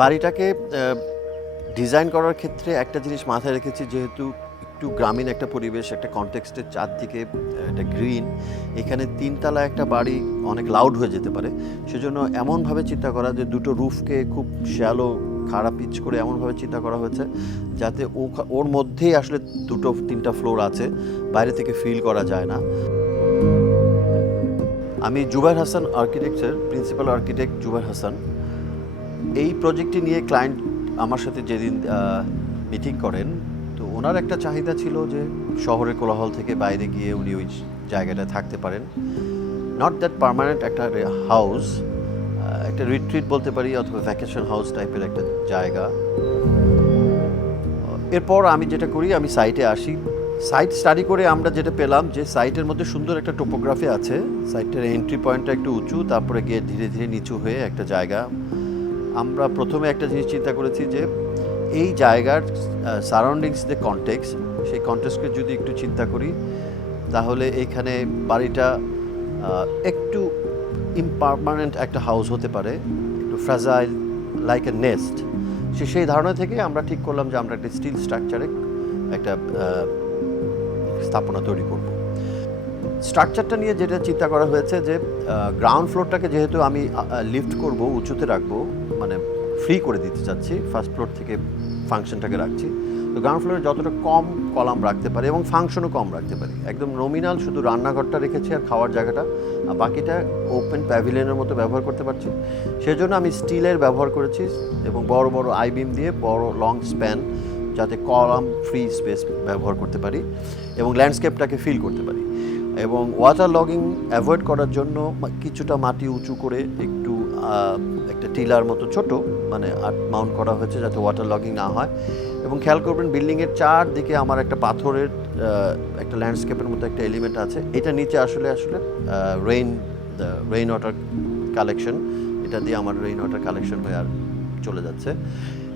বাড়িটাকে ডিজাইন করার ক্ষেত্রে একটা জিনিস মাথায় রেখেছি, যেহেতু একটু গ্রামীণ একটা পরিবেশ, একটা কনটেক্সটের চারদিকে একটা গ্রিন এখানে তিনতলা একটা বাড়ি অনেক লাউড হয়ে যেতে পারে। সেজন্য এমনভাবে চিন্তা করা যে দুটো রুফকে খুব শ্যালো খাড়া পিচ করে এমনভাবে চিন্তা করা হয়েছে, যাতে ও ওর মধ্যেই আসলে দুটো, তিনটা ফ্লোর আছে, বাইরে থেকে ফিল করা যায় না। আমি Zubair Hasan architecture principal architect Zubair Hasan. এই প্রজেক্টটি নিয়ে ক্লায়েন্ট আমার সাথে যেদিন মিটিং করেন, তো ওনার একটা চাহিদা ছিল যে শহরের কোলাহল থেকে বাইরে গিয়ে উনি ওই জায়গাটায় থাকতে পারেন। নট দ্যাট পার্মানেন্ট একটা হাউস একটা রিট্রিট বলতে পারি অথবা ভ্যাকেশন হাউস টাইপের একটা জায়গা। এরপর আমি যেটা করি, আমি সাইটে আসি। সাইট স্টাডি করে আমরা যেটা পেলাম যে সাইটের মধ্যে সুন্দর একটা টোপোগ্রাফি আছে। সাইটের এন্ট্রি পয়েন্টটা একটু উঁচু, তারপরে গিয়ে ধীরে ধীরে নিচু হয়ে একটা জায়গা। আমরা প্রথমে একটা জিনিস চিন্তা করেছি যে এই জায়গার সারাউন্ডিংস যে কন্টেক্স সেই কন্টেক্সকে যদি একটু চিন্তা করি, তাহলে এইখানে বাড়িটা একটু ইমপারমানেন্ট একটা হাউস হতে পারে, একটু ফ্রাজাইল লাইক এ নেস্ট সে সেই ধারণা থেকে আমরা ঠিক করলাম যে আমরা একটা স্টিল স্ট্রাকচারে একটা স্থাপনা তৈরি করব। স্ট্রাকচারটা নিয়ে যেটা চিন্তা করা হয়েছে যে গ্রাউন্ড ফ্লোরটাকে যেহেতু আমি লিফট করব, উঁচুতে রাখব মানে ফ্রি করে দিতে চাচ্ছি ফার্স্ট ফ্লোর থেকে ফাংশনটাকে রাখছি, তো গ্রাউন্ড ফ্লোরে যতটা কম কলাম রাখতে পারি এবং ফাংশনও কম রাখতে পারি। একদম নমিনাল শুধু রান্নাঘরটা রেখেছি আর খাওয়ার জায়গাটা, আর বাকিটা ওপেন প্যাভিলিয়নের মতো ব্যবহার করতে পারছি। সেজন্য আমি স্টিলের ব্যবহার করেছি এবং বড় বড় আইবিম দিয়ে বড় লং স্প্যান যাতে কলাম ফ্রি স্পেস ব্যবহার করতে পারি এবং ল্যান্ডস্কেপটাকে ফিল করতে পারি। এবং ওয়াটার লগিং অ্যাভয়েড করার জন্য কিছুটা মাটি উঁচু করে একটু একটা টিলার মতো ছোট মানে মাউন্ট করা হয়েছে যাতে ওয়াটার লগিং না হয়। এবং খেয়াল করবেন বিল্ডিংয়ের চারদিকে আমার একটা পাথরের একটা ল্যান্ডস্কেপের মতো একটা এলিমেন্ট আছে। এটা নিচে আসলে আসলে রেইন রেইন ওয়াটার কালেকশন এটা দিয়ে আমার রেইন ওয়াটার কালেকশন হয়ে আর চলে যাচ্ছে।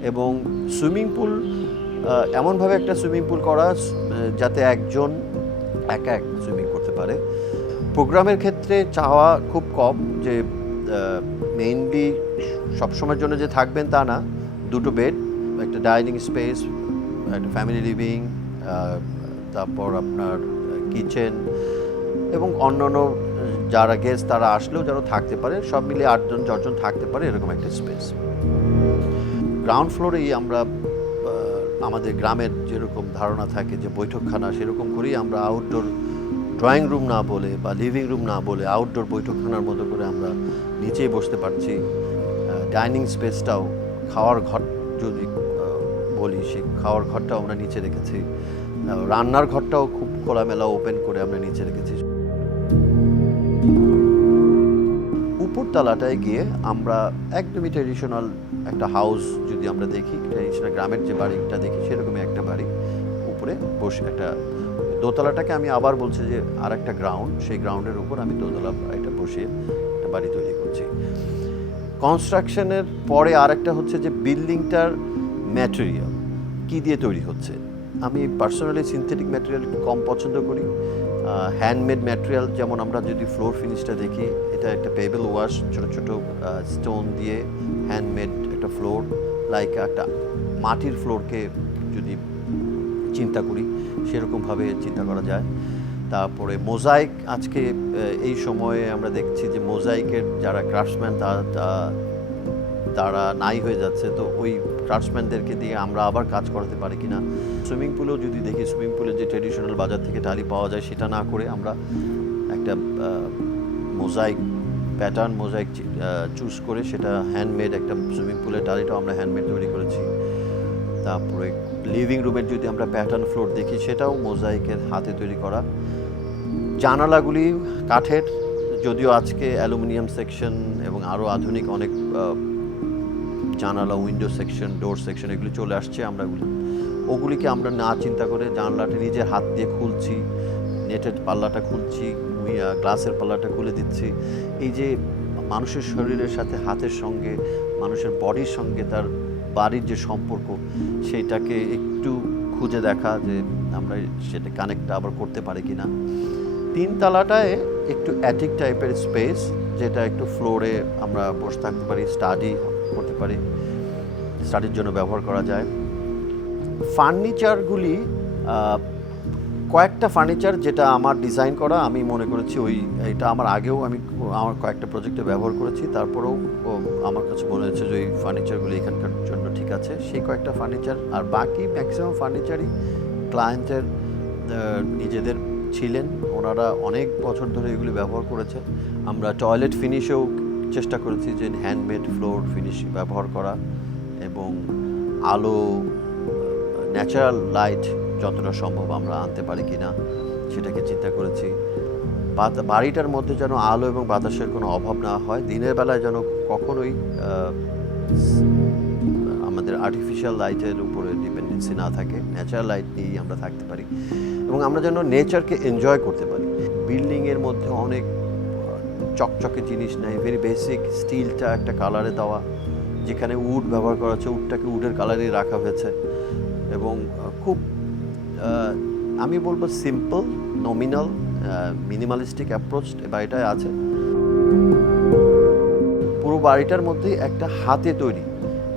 এবং সুইমিং পুল এমনভাবে একটা সুইমিং পুল করা যাতে একজন একা এক সুইমিং করতে পারে। প্রোগ্রামের ক্ষেত্রে চাওয়া খুব কম যে মেইনলি সবসময়ের জন্য যে থাকবেন তা না। দুটো বেড একটা ডাইনিং স্পেস একটা ফ্যামিলি লিভিং তারপর আপনার কিচেন এবং অন্যান্য যারা গেস্ট তারা আসলেও যেন থাকতে পারে। সব মিলিয়ে আটজন দশজন থাকতে পারে এরকম একটা স্পেস গ্রাউন্ড ফ্লোরেই আমরা আমাদের গ্রামের যেরকম ধারণা থাকে যে বৈঠকখানা সেরকম করেই আমরা আউটডোর ড্রয়িং রুম না বলে বা লিভিং রুম না বলে আউটডোর বৈঠকখানার মতো করে আমরা নিচেই বসতে পারছি। ডাইনিং স্পেসটাও খাওয়ার ঘর যদি বলি সেই খাওয়ার ঘরটাও আমরা নিচে রেখেছি। রান্নার ঘরটাও খুব খোলামেলা ওপেন করে আমরা নিচে রেখেছি। উপরতলাটায় গিয়ে আমরা একদমই ট্রেডিশনাল একটা হাউস যদি আমরা দেখি সেটা গ্রামের যে বাড়িটা দেখি, সেরকমই একটা বাড়ি। উপরে বসে একটা দোতলাটাকে আমি আবার বলছি যে আর একটা গ্রাউন্ড সেই গ্রাউন্ডের উপর আমি দোতলা বাড়িটা বসিয়ে একটা বাড়ি তৈরি করছি। কনস্ট্রাকশনের পরে আরেকটা হচ্ছে যে বিল্ডিংটার ম্যাটেরিয়াল কি দিয়ে তৈরি হচ্ছে? আমি পার্সোনালি সিনথেটিক ম্যাটেরিয়াল একটু কম পছন্দ করি। হ্যান্ডমেড ম্যাটেরিয়াল যেমন আমরা যদি ফ্লোর ফিনিশটা দেখি, এটা একটা পেবেল ওয়াশ ছোটো ছোটো স্টোন দিয়ে হ্যান্ডমেড একটা ফ্লোর লাইক একটা মাটির ফ্লোরকে যদি চিন্তা করি সেরকমভাবে চিন্তা করা যায়। তারপরে মোজাইক, আজকে এই সময়ে আমরা দেখছি যে মোজাইকের যারা ক্রাফটসম্যান তারা নাই হয়ে যাচ্ছে। তো ওই ক্রাফটসম্যানদেরকে দিয়ে আমরা আবার কাজ করাতে পারি কি না সুইমিং পুলেও যদি দেখি, সুইমিং পুলে যে ট্রেডিশনাল বাজার থেকে টালি পাওয়া যায়, সেটা না করে আমরা একটা মোজাইক প্যাটার্ন, মোজাইক চুজ করে সেটা হ্যান্ডমেড একটা সুইমিং পুলের টালিটাও আমরা হ্যান্ডমেড তৈরি করেছি। তারপরে লিভিং রুমের যদি আমরা প্যাটার্ন ফ্লোর দেখি, সেটাও মোজাইকের হাতে তৈরি করা। জানালাগুলি কাঠের, যদিও আজকে অ্যালুমিনিয়াম সেকশন এবং আরও আধুনিক অনেক জানালা উইন্ডো সেকশন ডোর সেকশন এগুলি চলে আসছে আমরা ওগুলিকে আমরা না চিন্তা করে জানলাটা নিজের হাত দিয়ে খুলছি, নেটের পাল্লাটা খুলছি গ্লাসের পাল্লাটা খুলে দিচ্ছি। এই যে মানুষের শরীরের সাথে হাতের সঙ্গে, মানুষের বডির সঙ্গে তার বাড়ির যে সম্পর্ক, সেইটাকে একটু খুঁজে দেখা যে আমরা সেটা কানেক্টটা আবার করতে পারি কি না তিন তালাটায় একটু অ্যাটিক টাইপের স্পেস যেটা একটু ফ্লোরে আমরা বসে থাকতে পারি স্টাডি করতে পারি স্টাডির জন্য ব্যবহার করা যায়। ফার্নিচারগুলি কয়েকটা ফার্নিচার যেটা আমার ডিজাইন করা, আমি মনে করেছি ওই, এটা আমার আগেও আমি আমার কয়েকটা প্রজেক্টে ব্যবহার করেছি, তারপরেও আমার কাছে মনে হচ্ছে যে ওই ফার্নিচারগুলি এখানকার জন্য ঠিক আছে সেই কয়েকটা ফার্নিচার আর বাকি ম্যাক্সিমাম ফার্নিচারই ক্লায়েন্টের নিজেদের ছিলেন। ওনারা অনেক বছর ধরে এগুলি ব্যবহার করেছে। আমরা টয়লেট ফিনিশেও চেষ্টা করেছি যে হ্যান্ডমেড ফ্লোর ফিনিশ ব্যবহার করা এবং আলো ন্যাচারাল লাইট যতটা সম্ভব আমরা আনতে পারি কি না সেটাকে চিন্তা করেছি। বাড়িটার মধ্যে যেন আলো এবং বাতাসের কোনো অভাব না হয়, দিনের বেলায় যেন কখনোই আমাদের আর্টিফিশিয়াল লাইটের উপরে ডিপেন্ডেন্সি না থাকে ন্যাচারাল লাইট নিয়েই আমরা থাকতে পারি। এবং আমরা যেন নেচারকে এনজয় করতে পারি। বিল্ডিংয়ের মধ্যে অনেক চকচকে জিনিস নেই ভেরি বেসিক স্টিলটা একটা কালারে দেওয়া, যেখানে উড ব্যবহার করা হচ্ছে উডটাকে উডের কালারেই রাখা হয়েছে। এবং খুব আমি বলব সিম্পল নমিনাল মিনিমালিস্টিক অ্যাপ্রোচ বাড়িটায় আছে। পুরো বাড়িটার মধ্যে একটা হাতে তৈরি।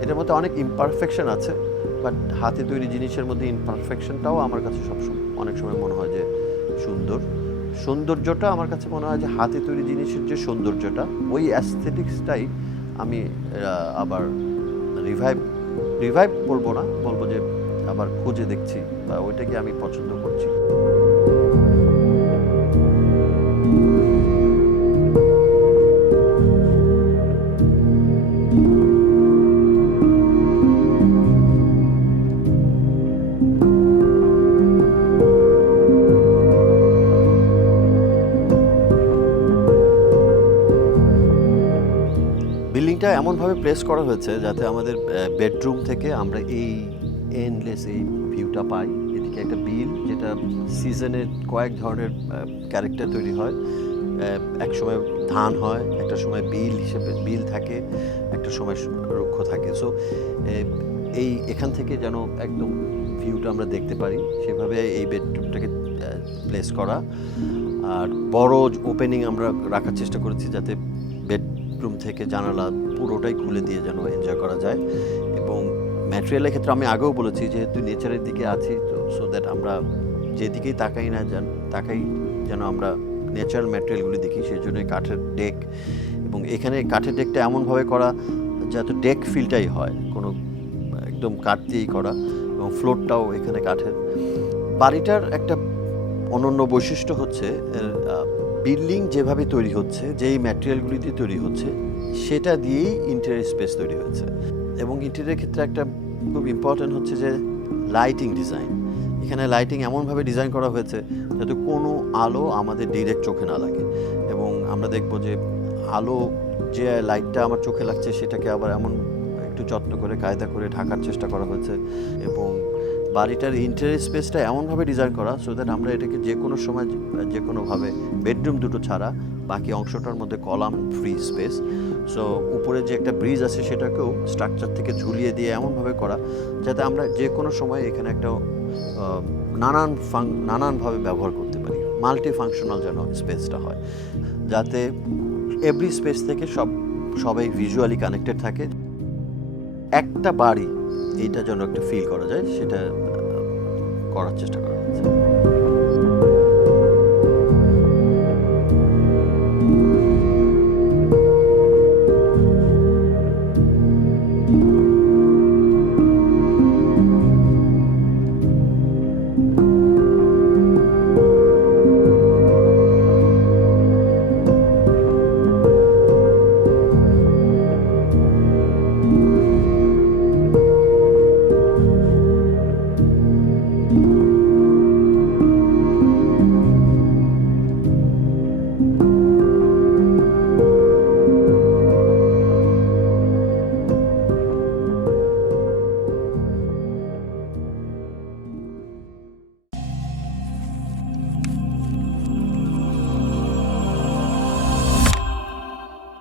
এটার মধ্যে অনেক ইমপারফেকশন আছে বাট হাতে তৈরি জিনিসের মধ্যে ইমপারফেকশনটাও আমার কাছে সবসময় অনেক সময় মনে হয় যে সুন্দর। সৌন্দর্যটা আমার কাছে মনে হয় যে হাতে তৈরি জিনিসের যে সৌন্দর্যটা, ওই অ্যাস্থেটিক্সটাই আমি আবার রিভাইভ রিভাইভ বলব না, বলব যে আবার খুঁজে দেখছি বা ওইটাকে আমি পছন্দ করছি। বিল্ডিংটা এমনভাবে প্লেস করা হয়েছে যাতে আমাদের বেডরুম থেকে আমরা এই এন্ডলেস এই ভিউটা পাই। এদিকে একটা বিল, যেটা সিজনের কয়েক ধরনের ক্যারেক্টার তৈরি হয়। এক সময় ধান হয়, একটা সময় বিল হিসেবে বিল থাকে, একটা সময় রুক্ষ থাকে। সো এই এখান থেকে যেন একদম ভিউটা আমরা দেখতে পারি, সেভাবে এই বেডরুমটাকে প্লেস করা। আর বড় ওপেনিং আমরা রাখার চেষ্টা করেছি যাতে বেডরুম থেকে জানালা পুরোটাই খুলে দিয়ে যেন এনজয় করা যায়। এবং ম্যাটেরিয়ালের ক্ষেত্রে আমি আগেও বলেছি যেহেতু নেচারের দিকে আছি, তো সো দ্যাট আমরা যেদিকেই তাকাই না যান, তাকাই যেন আমরা ন্যাচারাল ম্যাটেরিয়ালগুলি দেখি, সেই জন্যই কাঠের ডেক। এবং এখানে কাঠের ডেকটা এমনভাবে করা যাতে ডেক ফিলটাই হয়, কোনো একদম কাঠ দিয়েই করা। এবং ফ্লোরটাও এখানে কাঠের। বাড়িটার একটা অনন্য বৈশিষ্ট্য হচ্ছে বিল্ডিং যেভাবে তৈরি হচ্ছে, যেই ম্যাটেরিয়ালগুলি দিয়ে তৈরি হচ্ছে, সেটা দিয়েই ইন্টেরিয়র স্পেস তৈরি হয়েছে। এবং ইন্টেরিয়র ক্ষেত্রে একটা খুব ইম্পর্ট্যান্ট হচ্ছে যে লাইটিং ডিজাইন এখানে লাইটিং এমনভাবে ডিজাইন করা হয়েছে যাতে কোনো আলো আমাদের ডিরেক্ট চোখে না লাগে। এবং আমরা দেখব যে আলো যে লাইটটা আমার চোখে লাগছে, সেটাকে আবার এমন একটু যত্ন করে, কায়দা করে ঢাকার চেষ্টা করা হয়েছে। এবং বাড়িটার ইন্টারিয়ার স্পেসটা এমনভাবে ডিজাইন করা সো দ্যাট আমরা এটাকে যে কোনো সময়, যে- যে কোনোভাবে বেডরুম দুটো ছাড়া, বাকি অংশটার মধ্যে কলাম ফ্রি স্পেস সো উপরে যে একটা ব্রিজ আছে সেটাকেও স্ট্রাকচার থেকে ঝুলিয়ে দিয়ে এমনভাবে করা যাতে আমরা যে কোনো সময় এখানে একটা নানান ফাং নানানভাবে ব্যবহার করতে পারি। মাল্টি ফাংশনাল যেন স্পেসটা হয়। যাতে এভরি স্পেস থেকে সব, সবাই ভিজুয়ালি কানেক্টেড থাকে। একটা বাড়ি এইটা যেন একটা ফিল করা যায় সেটা করার চেষ্টা করা হয়েছে।